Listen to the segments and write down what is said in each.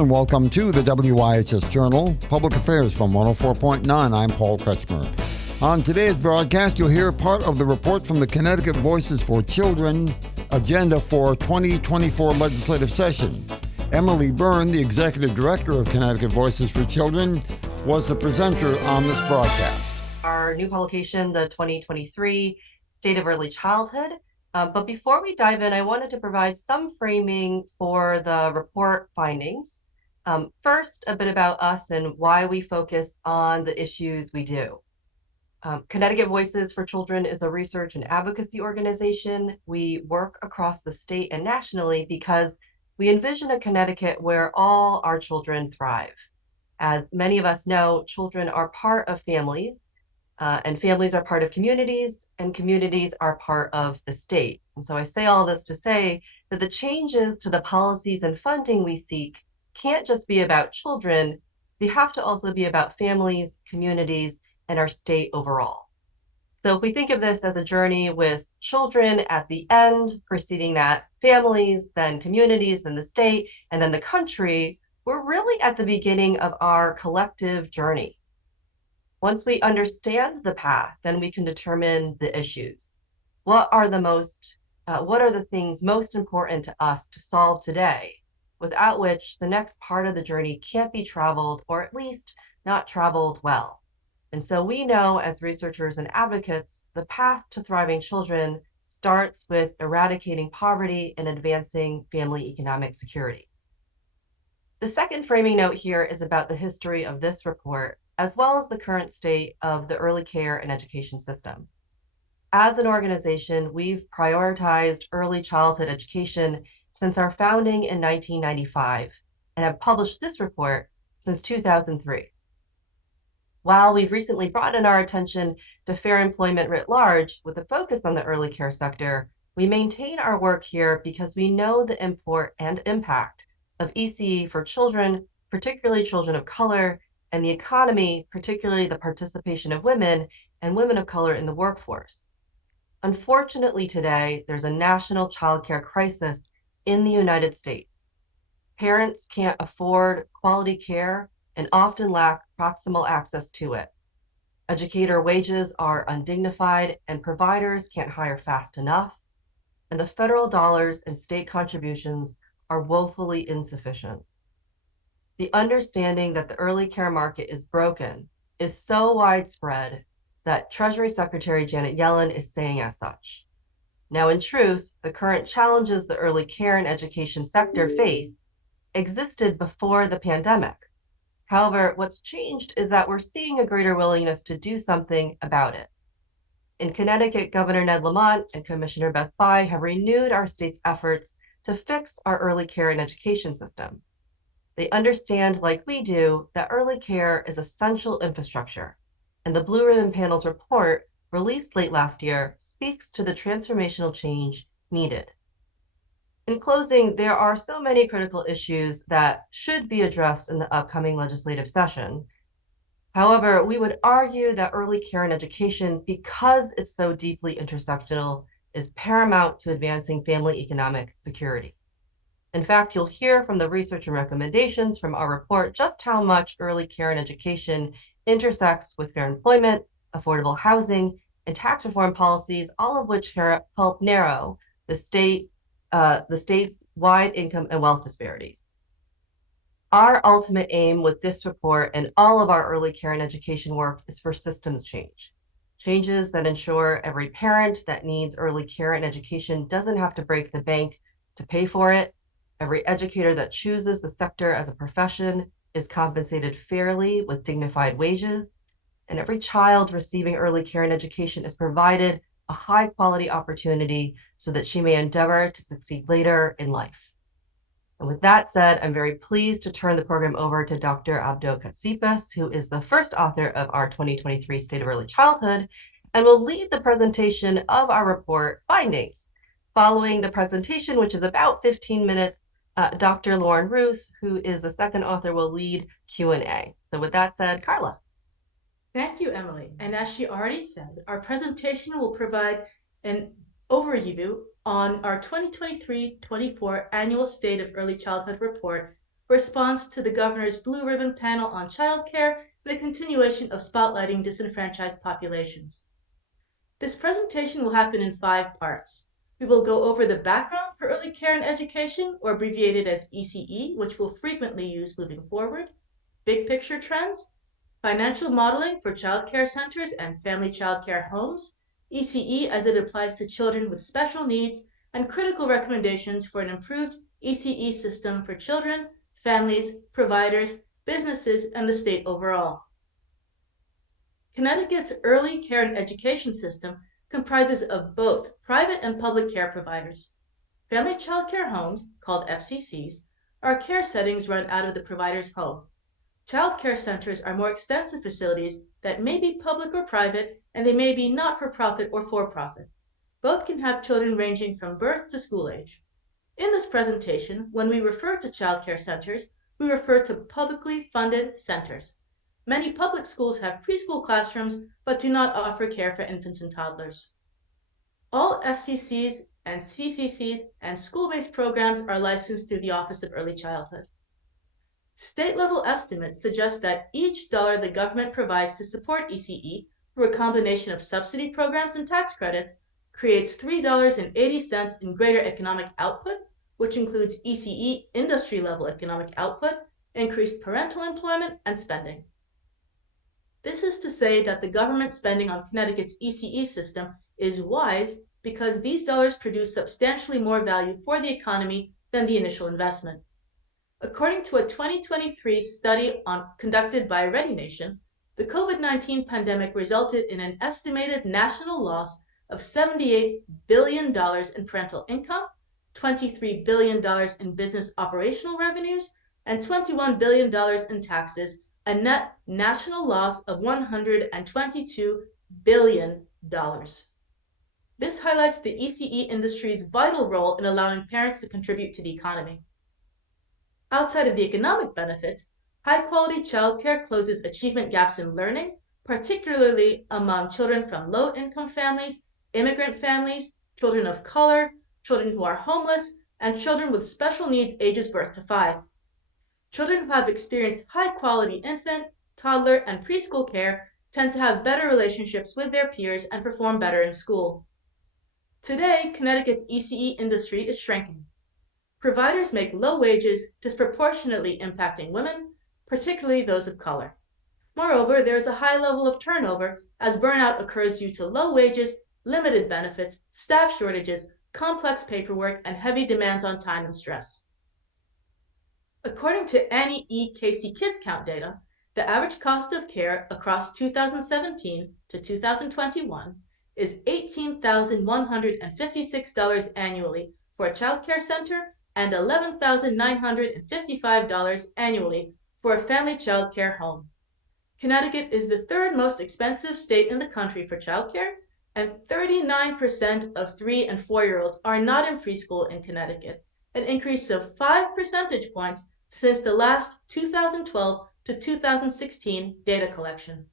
and welcome to the WIHS Journal, Public Affairs from 104.9. I'm Paul Kretschmer. On today's broadcast, you'll hear part of the report from the Connecticut Voices for Children agenda for 2024 legislative session. Emily Byrne, the Executive Director of Connecticut Voices for Children, was the presenter on this broadcast. Our new publication, the 2023 State of Early Childhood. But before we dive in, I wanted to provide some framing for the report findings. First, a bit about us and why we focus on the issues we do. Connecticut Voices for Children is a research and advocacy organization. We work across the state and nationally because we envision a Connecticut where all our children thrive. As many of us know, children are part of families, and families are part of communities, and communities are part of the state. And so I say all this to say that the changes to the policies and funding we seek can't just be about children, they have to also be about families, communities, and our state overall. So if we think of this as a journey with children at the end, preceding that families, then communities, then the state, and then the country, we're really at the beginning of our collective journey. Once we understand the path, then we can determine the issues. What are the things most important to us to solve today, without which the next part of the journey can't be traveled, or at least not traveled well. And so we know as researchers and advocates, the path to thriving children starts with eradicating poverty and advancing family economic security. The second framing note here is about the history of this report, as well as the current state of the early care and education system. As an organization, we've prioritized early childhood education since our founding in 1995 and have published this report since 2003. While we've recently broadened our attention to fair employment writ large with a focus on the early care sector, we maintain our work here because we know the import and impact of ECE for children, particularly children of color, and the economy, particularly the participation of women and women of color in the workforce. Unfortunately, today, there's a national childcare crisis in the United States. Parents can't afford quality care and often lack proximal access to it. Educator wages are undignified and providers can't hire fast enough, and the federal dollars and state contributions are woefully insufficient. The understanding that the early care market is broken is so widespread that Treasury Secretary Janet Yellen is saying as such. Now, in truth, the current challenges the early care and education sector face existed before the pandemic. However, what's changed is that we're seeing a greater willingness to do something about it. In Connecticut, Governor Ned Lamont and Commissioner Beth Bayh have renewed our state's efforts to fix our early care and education system. They understand, like we do, that early care is essential infrastructure, and the Blue Ribbon Panel's report, released late last year, speaks to the transformational change needed. In closing, there are so many critical issues that should be addressed in the upcoming legislative session. However, we would argue that early care and education, because it's so deeply intersectional, is paramount to advancing family economic security. In fact, you'll hear from the research and recommendations from our report just how much early care and education intersects with fair employment, affordable housing, and tax reform policies, all of which help narrow the state's wide income and wealth disparities. Our ultimate aim with this report and all of our early care and education work is for systems change. Changes that ensure every parent that needs early care and education doesn't have to break the bank to pay for it. Every educator that chooses the sector as a profession is compensated fairly with dignified wages, and every child receiving early care and education is provided a high-quality opportunity so that she may endeavor to succeed later in life. And with that said, I'm very pleased to turn the program over to Dr. Abdo Katsipas, who is the first author of our 2023 State of Early Childhood, and will lead the presentation of our report findings. Following the presentation, which is about 15 minutes, Dr. Lauren Ruth, who is the second author, will lead Q&A. So with that said, Carla. Thank you, Emily. And as she already said, our presentation will provide an overview on our 2023-24 Annual State of Early Childhood Report response to the governor's Blue Ribbon Panel on childcare, and a continuation of spotlighting disenfranchised populations. This presentation will happen in 5 parts. We will go over the background for early care and education, or abbreviated as ECE, which we'll frequently use moving forward, big picture trends, financial modeling for child care centers and family child care homes, ECE as it applies to children with special needs, and critical recommendations for an improved ECE system for children, families, providers, businesses, and the state overall. Connecticut's early care and education system comprises of both private and public care providers. Family child care homes, called FCCs, are care settings run out of the provider's home. Child care centers are more extensive facilities that may be public or private, and they may be not-for-profit or for-profit. Both can have children ranging from birth to school age. In this presentation, when we refer to child care centers, we refer to publicly funded centers. Many public schools have preschool classrooms, but do not offer care for infants and toddlers. All FCCs and CCCs and school-based programs are licensed through the Office of Early Childhood. State-level estimates suggest that each dollar the government provides to support ECE through a combination of subsidy programs and tax credits creates $3.80 in greater economic output, which includes ECE industry-level economic output, increased parental employment, and spending. This is to say that the government spending on Connecticut's ECE system is wise because these dollars produce substantially more value for the economy than the initial investment. According to a 2023 study conducted by Ready Nation, the COVID-19 pandemic resulted in an estimated national loss of $78 billion in parental income, $23 billion in business operational revenues, and $21 billion in taxes, a net national loss of $122 billion. This highlights the ECE industry's vital role in allowing parents to contribute to the economy. Outside of the economic benefits, high-quality childcare closes achievement gaps in learning, particularly among children from low-income families, immigrant families, children of color, children who are homeless, and children with special needs ages birth to 5. Children who have experienced high-quality infant, toddler, and preschool care tend to have better relationships with their peers and perform better in school. Today, Connecticut's ECE industry is shrinking. Providers make low wages, disproportionately impacting women, particularly those of color. Moreover, there is a high level of turnover as burnout occurs due to low wages, limited benefits, staff shortages, complex paperwork, and heavy demands on time and stress. According to Annie E. Casey Kids Count data, the average cost of care across 2017 to 2021 is $18,156 annually for a child care center and $11,955 annually for a family child care home. Connecticut is the 3rd most expensive state in the country for child care, and 39% of 3- and 4-year-olds are not in preschool in Connecticut, an increase of 5 percentage points since the last 2012 to 2016 data collection.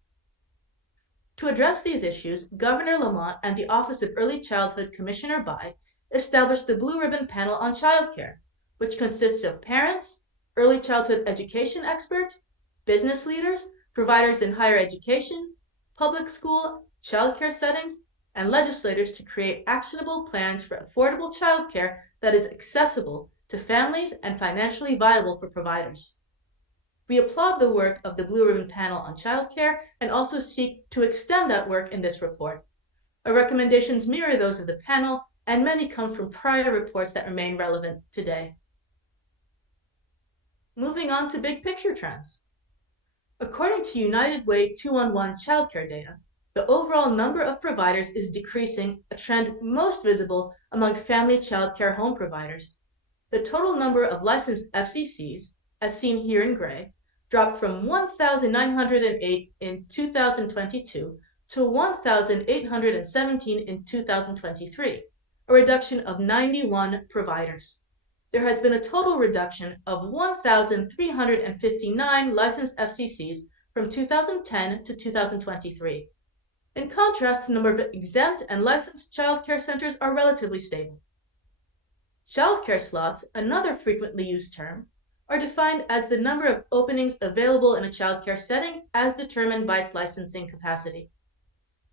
To address these issues, Governor Lamont and the Office of Early Childhood Commissioner Bai established the Blue Ribbon Panel on Childcare, which consists of parents, early childhood education experts, business leaders, providers in higher education, public school, childcare settings, and legislators to create actionable plans for affordable childcare that is accessible to families and financially viable for providers. We applaud the work of the Blue Ribbon Panel on Childcare and also seek to extend that work in this report. Our recommendations mirror those of the panel, and many come from prior reports that remain relevant today. Moving on to big picture trends. According to United Way 211 childcare data, the overall number of providers is decreasing, a trend most visible among family childcare home providers. The total number of licensed FCCs, as seen here in gray, dropped from 1,908 in 2022 to 1,817 in 2023, a reduction of 91 providers. There has been a total reduction of 1,359 licensed FCCs from 2010 to 2023. In contrast, the number of exempt and licensed child care centers are relatively stable. Child care slots, another frequently used term, are defined as the number of openings available in a child care setting as determined by its licensing capacity.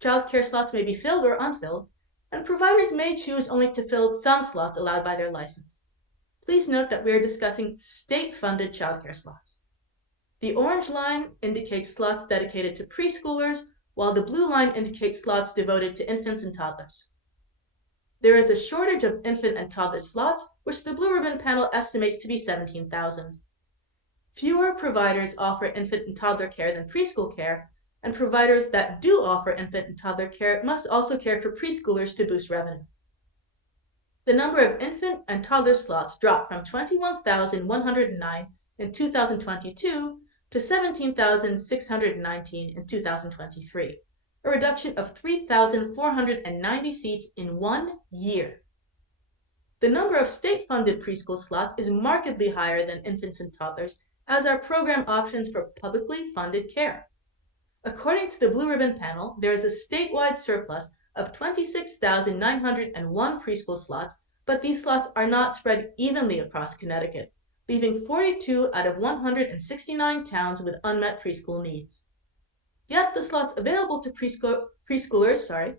Child care slots may be filled or unfilled, and providers may choose only to fill some slots allowed by their license. Please note that we are discussing state-funded child care slots. The orange line indicates slots dedicated to preschoolers, while the blue line indicates slots devoted to infants and toddlers. There is a shortage of infant and toddler slots, which the Blue Ribbon panel estimates to be 17,000. Fewer providers offer infant and toddler care than preschool care, and providers that do offer infant and toddler care must also care for preschoolers to boost revenue. The number of infant and toddler slots dropped from 21,109 in 2022 to 17,619 in 2023. A reduction of 3,490 seats in 1 year. The number of state-funded preschool slots is markedly higher than infants and toddlers, as are program options for publicly funded care. According to the Blue Ribbon panel, there is a statewide surplus of 26,901 preschool slots, but these slots are not spread evenly across Connecticut, leaving 42 out of 169 towns with unmet preschool needs. Yet the slots available to preschoolers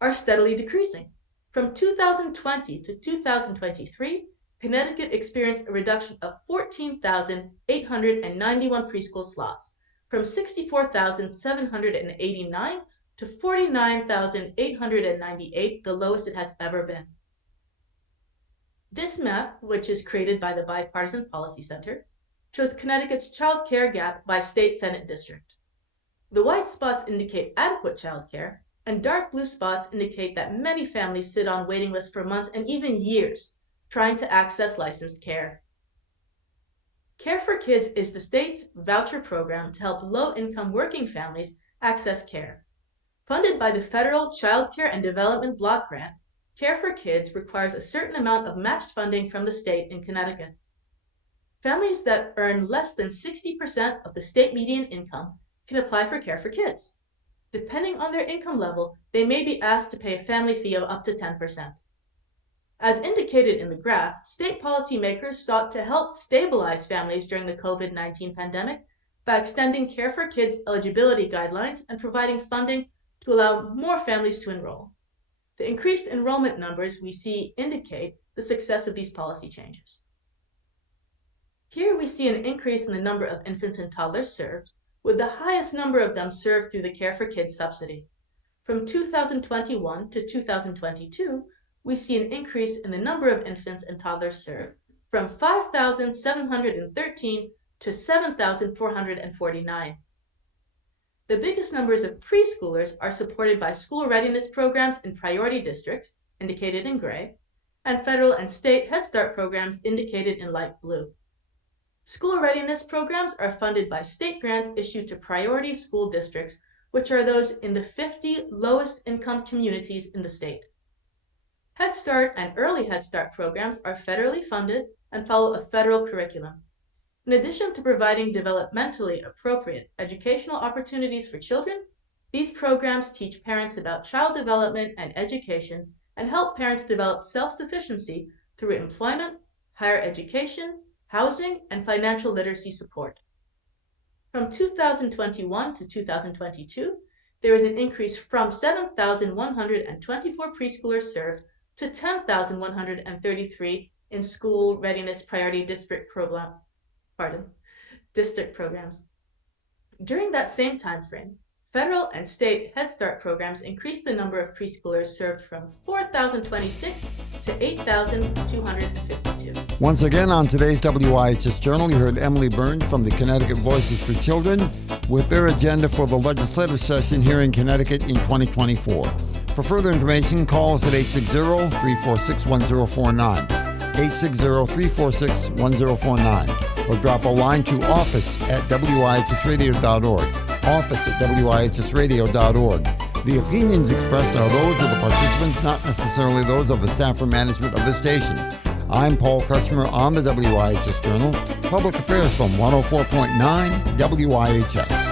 are steadily decreasing. From 2020 to 2023, Connecticut experienced a reduction of 14,891 preschool slots, from 64,789 to 49,898, the lowest it has ever been. This map, which is created by the Bipartisan Policy Center, shows Connecticut's child care gap by state Senate district. The white spots indicate adequate child care, and dark blue spots indicate that many families sit on waiting lists for months and even years, trying to access licensed care. Care for Kids is the state's voucher program to help low-income working families access care. Funded by the Federal Child Care and Development Block Grant, Care for Kids requires a certain amount of matched funding from the state in Connecticut. Families that earn less than 60% of the state median income can apply for Care for Kids. Depending on their income level, they may be asked to pay a family fee of up to 10%. As indicated in the graph, state policymakers sought to help stabilize families during the COVID-19 pandemic by extending Care for Kids eligibility guidelines and providing funding to allow more families to enroll. The increased enrollment numbers we see indicate the success of these policy changes. Here we see an increase in the number of infants and toddlers served, with the highest number of them served through the Care for Kids subsidy. From 2021 to 2022, we see an increase in the number of infants and toddlers served, from 5,713 to 7,449. The biggest numbers of preschoolers are supported by school readiness programs in priority districts, indicated in gray, and federal and state Head Start programs indicated in light blue. School readiness programs are funded by state grants issued to priority school districts, which are those in the 50 lowest income communities in the state. Head Start and Early Head Start programs are federally funded and follow a federal curriculum. In addition to providing developmentally appropriate educational opportunities for children, these programs teach parents about child development and education and help parents develop self-sufficiency through employment, higher education, housing, and financial literacy support. From 2021 to 2022, there was an increase from 7,124 preschoolers served to 10,133 in school readiness priority district programs. During that same time frame, federal and state Head Start programs increased the number of preschoolers served from 4,026 to 8,252. Once again, on today's WIHS Journal, you heard Emily Burns from the Connecticut Voices for Children with their agenda for the legislative session here in Connecticut in 2024. For further information, call us at 860-346-1049, 860-346-1049, or drop a line to office@wihsradio.org, office@wihsradio.org. The opinions expressed are those of the participants, not necessarily those of the staff or management of the station. I'm Paul Kretschmer on the WIHS Journal, Public Affairs from 104.9 WIHS.